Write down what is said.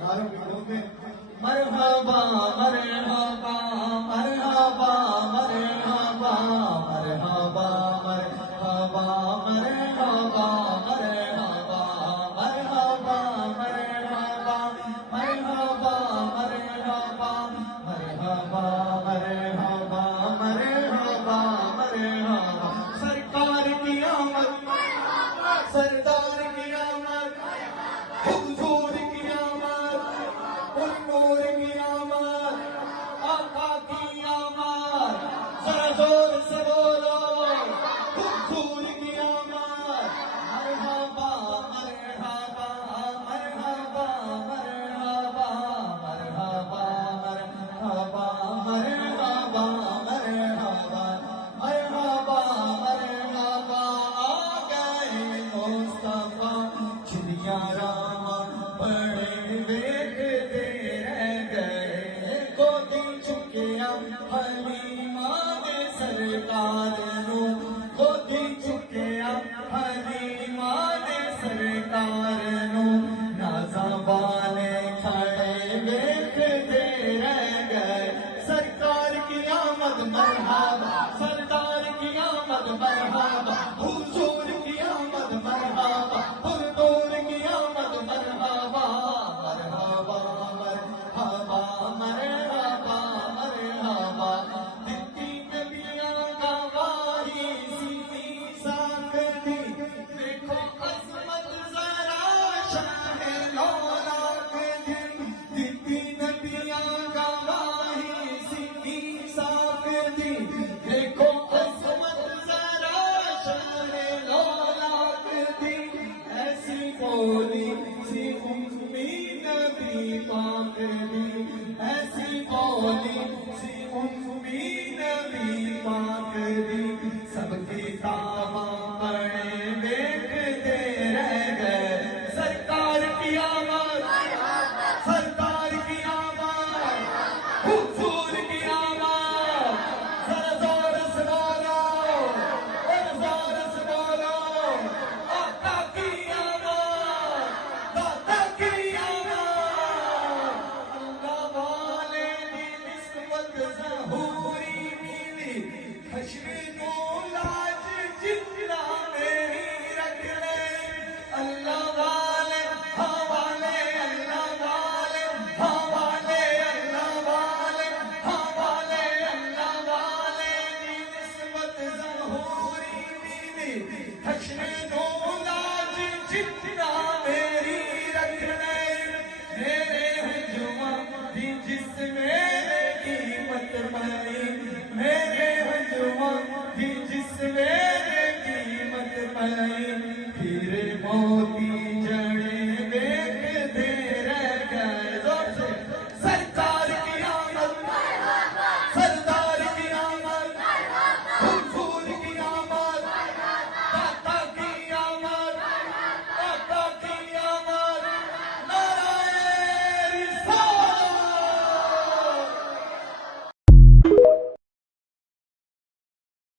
نعروں کی دھوم میں مرحبا مرحبا مرحبا مرحبا مرحبا مرحبا مرحبا مرحبا مرحبا مرحبا مرحبا مرحبا مرحبا مرحبا مرحبا سرکار کی آمد سردار کی آمد حضور کی آمد نور کی آمد آقا کی آمد ذرا زور سے بولو حضور کی آمد مرحبا مرحبا مرحبا مرحبا مرحبا مرحبا مرحبا مرحبا مرحبا مرحبا آ گئے مصطفیٰ چڑیا رام بڑے دیکھتے رہ گئے گودی چکیا حلیمہ دے سرکار نو گودی چکیا حلیمہ دے سرکار نو نازاں والے کھڑے دیکھتے رہ گئے سرکار کی آمد مرحبا سردار کی آمد مرحبا حضور کی آمد مرحبا حضور کی آمد مرحبا مرحبا مرحبا مرحبا مرحبا دتی نبیاں گواہی سیدھی ساکھتی دیکھو عظمت ذرا شاہ لولاک دی دتی نبیاں گواہی سیدھی ساکھتی دیکھو عظمت ذرا شاہ لولاک دی ایسی بولی سی امی نبی پاک دی ایسی بولی سی امی نبی پاک دی سب کتاباں پڑھے دیکھتے رہ گئے سرکار کی آمد سرکار کی آمد حضور کی آمد ذرا زور سے بولو اور زور سے بولو آقا کی آمد داتا کی آمد اللہ والے دی نسبت ظہوری ملی حشر کو لاج جتنا میری رکھ لے اللہ والے حوالے اللہ والے حوالے اللہ والے حوالے اللہ والے دی نسبت ظہوری ملی حشر کو لاج جتنا میری رکھ لے میرے ہجوم دی جس میرے قیمت پائی میرے ہجوم دی جس میرے قیمت پائی پھر موت